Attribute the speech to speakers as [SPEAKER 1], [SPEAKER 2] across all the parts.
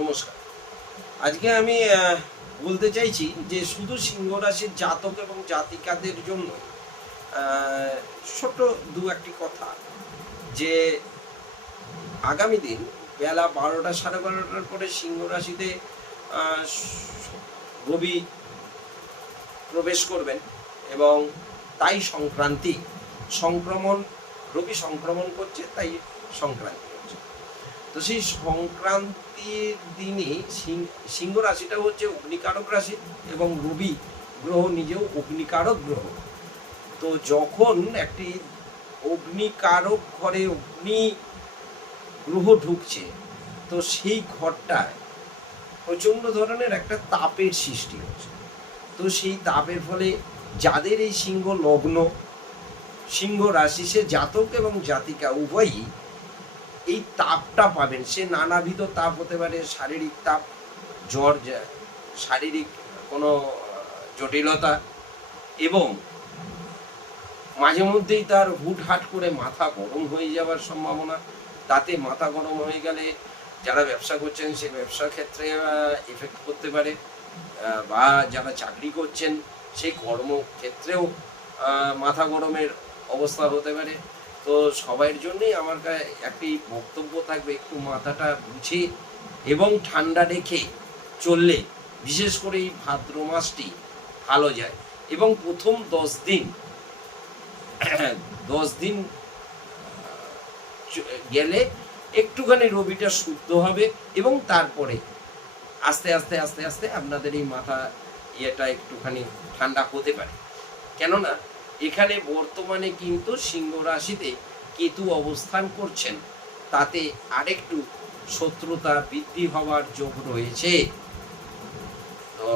[SPEAKER 1] নমস্কার। আজকে আমি বলতে চাইছি যে শুধু সিংহ রাশির জাতক এবং জাতিকাদের জন্য ছোট দু একটি কথা যে আগামী দিন বেলা বারোটা সাড়ে বারোটার পরে সিংহ রাশিতে রবি প্রবেশ করবেন এবং তাই সংক্রান্তি, সংক্রমণ, রবি সংক্রমণ করছে, তাই সংক্রান্তি। তো সেই সংক্রান্তির দিনে সিংহ রাশিটা হচ্ছে অগ্নিকারক রাশি এবং রবি গ্রহ নিজেও অগ্নিকারক গ্রহ। তো যখন একটি অগ্নিকারক ঘরে অগ্নি গ্রহ ঢুকছে, তো সেই ঘরটায় প্রচণ্ড ধরনের একটা তাপের সৃষ্টি হচ্ছে। তো সেই তাপের ফলে যাদের এই সিংহ লগ্ন, সিংহ রাশি সে জাতক এবং জাতিকা উভয়ই এই তাপটা পাবেন। সে নানাবিধ তাপ হতে পারে, শারীরিক তাপ, জ্বর শারীরিক কোনো জটিলতা এবং মাঝে মধ্যেই তার হুটহাট করে মাথা গরম হয়ে যাওয়ার সম্ভাবনা। তাতে মাথা গরম হয়ে গেলে যারা ব্যবসা করছেন, সে ব্যবসার ক্ষেত্রে এফেক্ট করতে পারে। বা যারা চাকরি করছেন সেই কর্মক্ষেত্রেও মাথা গরমের অবস্থা হতে পারে। তো সবার জন্যই আমার একটি বক্তব্য থাকবে, একটু মাথাটা বুঝে এবং ঠান্ডা রেখে চললে বিশেষ করে এই ভাদ্র মাসটি ভালো যায়। এবং প্রথম দশ দিন দশ দিন গেলে একটুখানি রবিটা শুদ্ধ হবে এবং তারপরে আস্তে আস্তে আস্তে আস্তে আপনাদের এই মাথা ইয়েটা একটুখানি ঠান্ডা হতে পারে। কেননা এখানে বর্তমানে কিন্তু সিংহ রাশিতে কেতু অবস্থান করছেন। তাতে আরেকটু শত্রুতা বৃদ্ধি হওয়ার যোগ রয়েছে। তো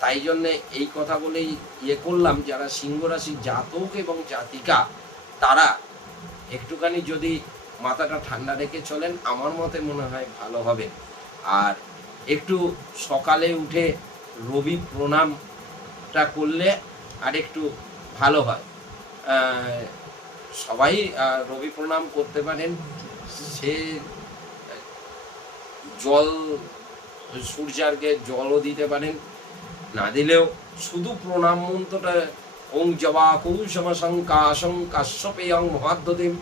[SPEAKER 1] তাই জন্যে এই কথা বলেই ইয়ে করলাম, যারা সিংহ রাশি জাতক এবং জাতিকা, তারা একটুখানি যদি মাথাটা ঠান্ডা রেখে চলেন, আমার মতে মনে হয় ভালো হবে। আর একটু সকালে উঠে রবি প্রণামটা করলে আর একটু ভালো হয়। সবাই রবি প্রণাম করতে পারেন। সে, জল সূর্যার্ঘে জলও দিতে পারেন। না দিলেও শুধু প্রণাম মন্ত্রটা, ওং জবা কৌশম শঙ্কাশং কাশ্যপেয়ং মহাদ্যতিম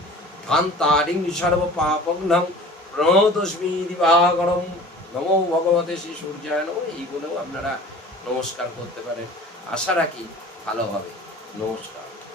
[SPEAKER 1] ধান্তারিং সর্ব পাপগ্নম প্রণতস্মি দিবাগরম নমো ভগবতে শ্রী সূর্যায় নমঃ। এইগুলোও আপনারা নমস্কার করতে পারেন। আশা রাখি ভালো হবে। Namaskar